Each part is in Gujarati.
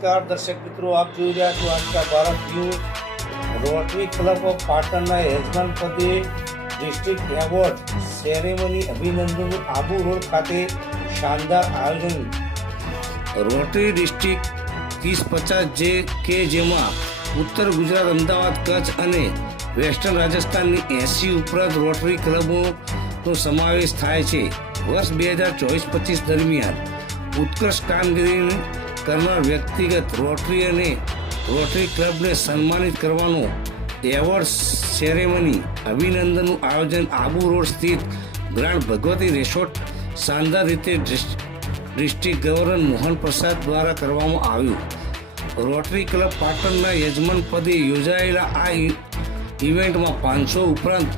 नमस्कार दर्शक मित्रों, आप જોઈ રહ્યા છો आज का Bharat news. Rotary club of પાટણના યજમાન પદે ડિસ્ટ્રિક્ટ એવોર્ડ સેરેમની અભિનંદન આબુ રોડ ખાતે શાનદાર આયોજન। રોટરી ડિસ્ટ્રિક્ટ 30-50 જે કે જેમાં ઉત્તર ગુજરાત, અમદાવાદ, કચ્છ અને વેસ્ટર્ન રાજસ્થાનની 80 ઉપરાંત રોટરી ક્લબોનો સમાવેશ થાય છે। વર્ષ 2024-25 દરમિયાન ઉત્કૃષ્ટ કામગીરી કરનાર વ્યક્તિગત રોટરી અને રોટરી ક્લબને સન્માનિત કરવાનો એવોર્ડ સેરેમની અભિનંદનનું આયોજન આબુ રોડ સ્થિત ગ્રાન્ડ ભગવતી રિસોર્ટ શાનદાર રીતે ડિસ્ટ્રિક્ટ ગવર્નર મોહન પ્રસાદ દ્વારા કરવામાં આવ્યું। રોટરી ક્લબ પાટણના યજમાન પદે યોજાયેલા આ ઇવેન્ટમાં 500 ઉપરાંત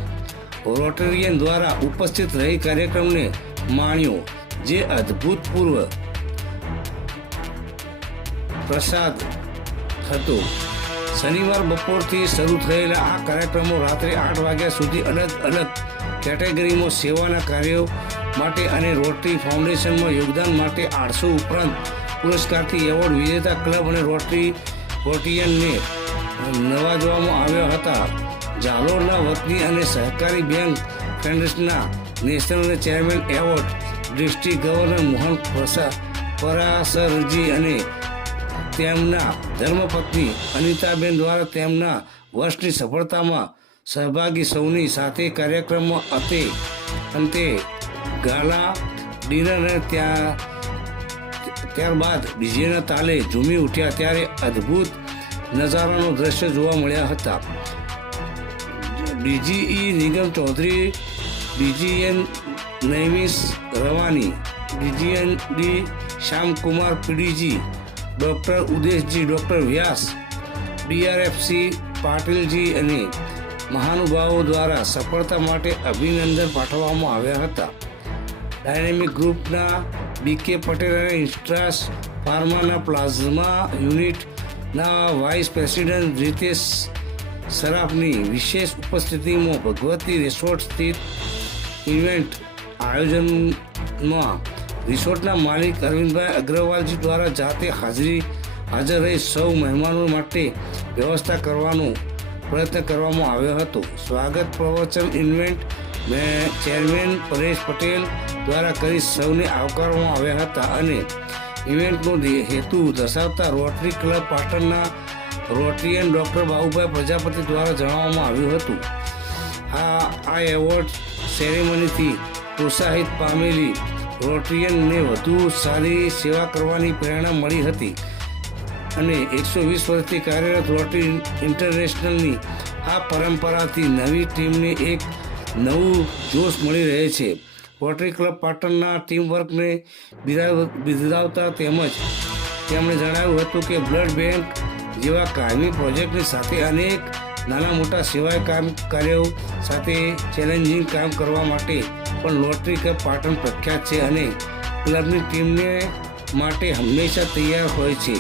રોટેરિયન દ્વારા ઉપસ્થિત રહી કાર્યક્રમને માણ્યો, જે અભૂતપૂર્વ પ્રસાદ હતો। શનિવાર બપોરથી શરૂ થયેલા આ કાર્યક્રમો રાત્રે 8 વાગ્યા સુધી અલગ અલગ કેટેગરીમાં સેવાના કાર્યો માટે અને રોટરી ફાઉન્ડેશનમાં યોગદાન માટે 800 ઉપરાંત પુરસ્કારથી એવોર્ડ વિજેતા ક્લબ અને રોટેરિયનને નવાજવામાં આવ્યા હતા। જાલોરના વતની અને સહકારી bank ફેડરેશનના national chairman award district governor Mohan પરાસરજી અને તેમના ધર્મપત્ની અનિતાબેન દ્વારા તેમના વર્ષની સફળતામાં સહભાગી સૌની સાથે કાર્યક્રમમાં અંતે ગાલા ડિનર અને ત્યારબાદ ડીજેના તાલે ઝૂમી ઉઠ્યા ત્યારે અદ્ભુત નજારાનો દ્રશ્ય જોવા મળ્યા હતા। ડીજીઈ નિગમ ચૌધરી, ડીજીએન નૈમિષ રવાની, ડીજીએન ડી શ્યામકુમાર પીડીજી, ડૉક્ટર ઉદેશજી, ડૉક્ટર વ્યાસ, ડીઆરએફસી પાટીલજી અને મહાનુભાવો દ્વારા સફળતા માટે અભિનંદન પાઠવવામાં આવ્યા હતા। ડાયનેમિક ગ્રુપના બીકે પટેલ અને ઇન્સ્ટ્રાસ ફાર્માના પ્લાઝમા યુનિટના વાઇસ પ્રેસિડેન્ટ રીતેશ સરાફની વિશેષ ઉપસ્થિતિમાં ભગવતી રિસોર્ટ સ્થિત ઇવેન્ટ આયોજનમાં રિસોર્ટના માલિક અરવિંદભાઈ અગ્રવાલજી દ્વારા જાતે હાજર રહી સૌ મહેમાનો માટે વ્યવસ્થા કરવાનો પ્રયત્ન કરવામાં આવ્યો હતો। સ્વાગત પ્રવચન ઇવેન્ટ ચેરમેન પરેશ પટેલ દ્વારા કરી સૌને આવકારવામાં આવ્યા હતા અને ઇવેન્ટનો હેતુ દર્શાવતા રોટરી ક્લબ પાટણના રોટરીયન ડૉક્ટર બાબુભાઈ પ્રજાપતિ દ્વારા જણાવવામાં આવ્યું હતું। આ એવોર્ડ સેરેમનીથી પ્રોત્સાહિત પામેલી રોટરીયનને વધુ સારી સેવા કરવાની પ્રેરણા મળી હતી અને 120 વર્ષથી કાર્યરત રોટરી ઇન્ટરનેશનલની આ પરંપરાથી નવી ટીમને એક નવું જોશ મળી રહે છે। રોટરી ક્લબ પાટણના ટીમવર્કને બિરદાવતા તેમણે જણાવ્યું હતું કે બ્લડ બેંક જેવા કાયમી પ્રોજેક્ટની સાથે અનેક નાના મોટા સેવાય કાર્યો સાથે ચેલેન્જિંગ કામ કરવા માટે પણ રોટરી ક્લબ પાટણ પ્રખ્યાત છે અને ક્લબની ટીમને માટે હંમેશા તૈયાર હોય છે।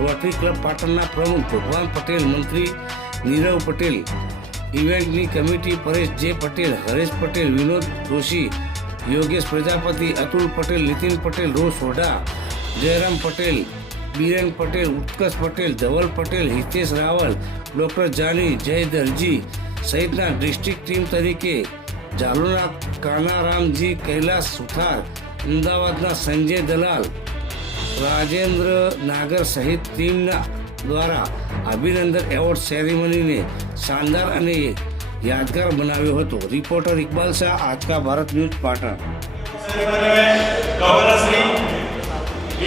રોટરી ક્લબ પાટણના પ્રમુખ ભગવાન પટેલ, મંત્રી નીરવ પટેલ, ઇવેન્ટની કમિટી પરેશ જે પટેલ, હરેશ પટેલ, વિનોદ જોશી, યોગેશ પ્રજાપતિ, અતુલ પટેલ, નીતિન પટેલ, રોજ સોઢા, જયરામ પટેલ, બીરેન પટેલ, ઉત્કર્ષ પટેલ, ધવલ પટેલ, હિતેશ રાવલ, ડૉક્ટર જાની, જય દરજી સહિતના ડિસ્ટ્રિક્ટ ટીમ તરીકે જાલોરના કાનારામજી, કૈલાસ સુથાર, અમદાવાદના સંજય દલાલ, રાજેન્દ્ર નાગર સહિત ટીમના દ્વારા અભિનંદન એવોર્ડ સેરેમનીને શાનદાર અને યાદગાર બનાવ્યો હતો। રિપોર્ટર ઇકબાલ શાહ, आज का Bharat news Patan.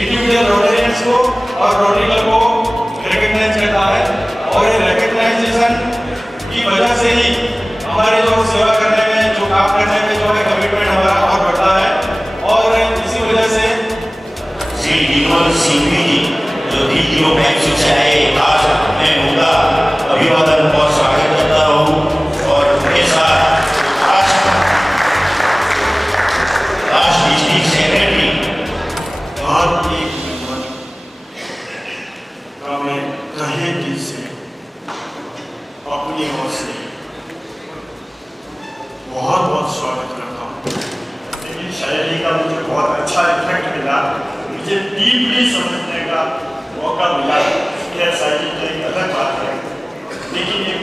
Individual Rotarians को और रोटरी क्लब को रिकॉग्नाइज करता है और ये रिकॉग्नाइजेशन की वजह से ही हमारे जो सेवा करने में, जो काम करने में जो है कमिटमेंट हमारा और बढ़ता है और इसी वजह से श्री विनोद सिंह जी जो डीजीओ बैंक से आए, आज मैं उनका अभिवादन और स्वागत करता हूँ और उनके साथ आज डिस्ट्रिक्ट सेक्रेटरी मैं कहे दिल से अपनी ओर से बहुत बहुत स्वागत करता हूँ। लेकिन शायरी का मुझे बहुत अच्छा इफेक्ट मिला, मुझे डीपली समझने का मौका मिला, खैर साजिद तो एक अलग बात है, लेकिन एक